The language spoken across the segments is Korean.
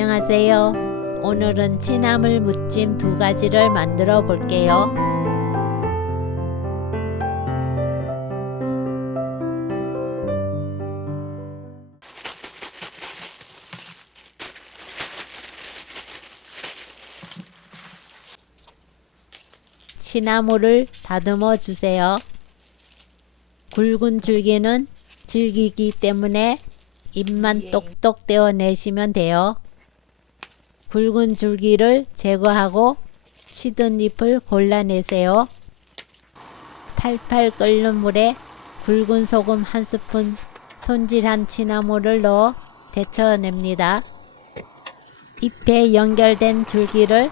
안녕하세요. 오늘은 취나물 무침 2가지를 만들어 볼게요. 취나물을 다듬어 주세요. 굵은 줄기는 질기기 때문에 잎만 똑똑 떼어내시면 돼요. 굵은 줄기를 제거하고 시든 잎을 골라내세요. 팔팔 끓는 물에 굵은 소금 1스푼, 손질한 취나물을 넣어 데쳐냅니다. 잎에 연결된 줄기를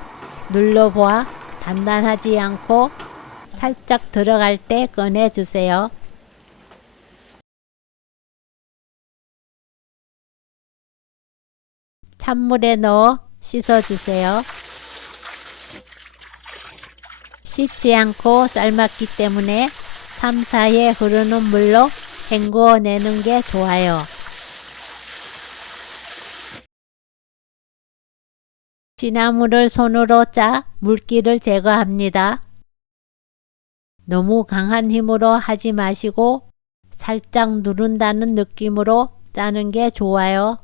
눌러보아 단단하지 않고 살짝 들어갈 때 꺼내주세요. 찬물에 넣어 씻어주세요. 씻지 않고 삶았기 때문에 3, 4회 흐르는 물로 헹구어내는 게 좋아요. 취나물을 손으로 짜 물기를 제거합니다. 너무 강한 힘으로 하지 마시고 살짝 누른다는 느낌으로 짜는 게 좋아요.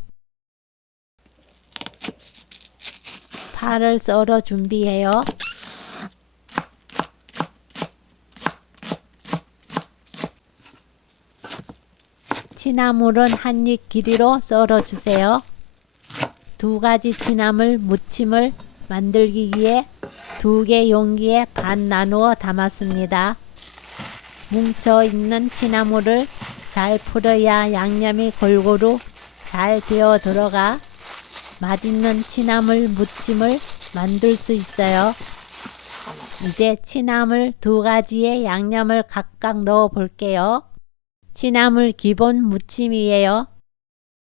파를 썰어 준비해요. 취나물은 한 입 길이로 썰어 주세요. 2가지 취나물 무침을 만들기 위해 2개 용기에 반 나누어 담았습니다. 뭉쳐 있는 취나물을 잘 풀어야 양념이 골고루 잘 배어 들어가 맛있는 취나물 무침을 만들 수 있어요. 이제 취나물 2가지의 양념을 각각 넣어 볼게요. 취나물 기본 무침이에요.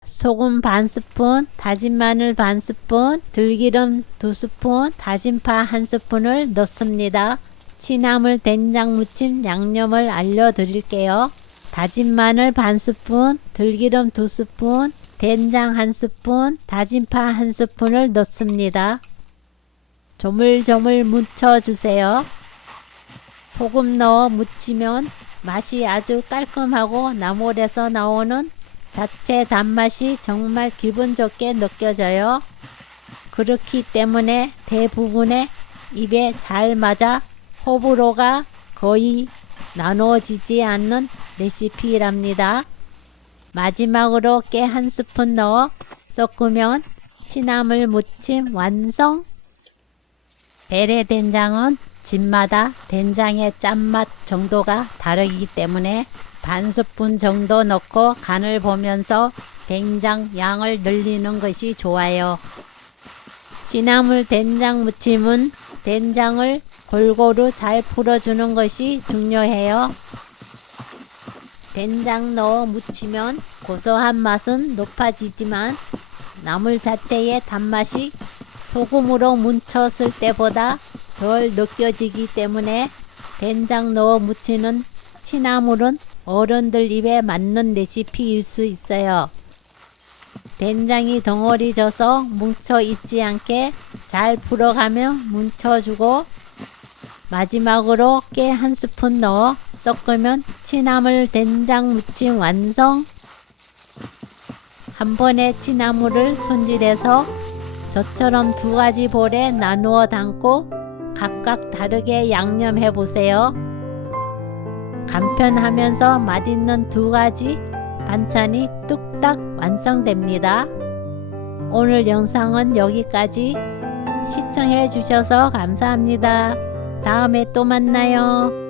소금 반 스푼, 다진 마늘 반 스푼, 들기름 2스푼, 다진 파 1스푼을 넣습니다. 취나물 된장 무침 양념을 알려드릴게요. 다진 마늘 반 스푼, 들기름 2스푼, 된장 1스푼, 다진 파 1스푼을 넣습니다. 조물조물 묻혀주세요. 소금 넣어 무치면 맛이 아주 깔끔하고 나물에서 나오는 자체 단맛이 정말 기분 좋게 느껴져요. 그렇기 때문에 대부분의 입에 잘 맞아 호불호가 거의 나눠지지 않는 레시피랍니다. 마지막으로 깨 1스푼 넣어 섞으면 취나물 무침 완성! 배래된장은 집마다 된장의 짠맛 정도가 다르기 때문에 반 스푼 정도 넣고 간을 보면서 된장 양을 늘리는 것이 좋아요. 취나물 된장 무침은 된장을 골고루 잘 풀어주는 것이 중요해요. 된장 넣어 무치면 고소한 맛은 높아지지만 나물 자체의 단맛이 소금으로 묻혔을 때보다 덜 느껴지기 때문에 된장 넣어 무치는 취나물은 어른들 입에 맞는 레시피일 수 있어요. 된장이 덩어리 져서 뭉쳐 있지 않게 잘 풀어가며 뭉쳐주고 마지막으로 깨 1스푼 넣어 섞으면 취나물 된장 무침 완성! 한 번에 취나물을 손질해서 저처럼 2가지 볼에 나누어 담고 각각 다르게 양념해 보세요. 간편하면서 맛있는 2가지 반찬이 뚝딱 완성됩니다. 오늘 영상은 여기까지. 시청해 주셔서 감사합니다. 다음에 또 만나요.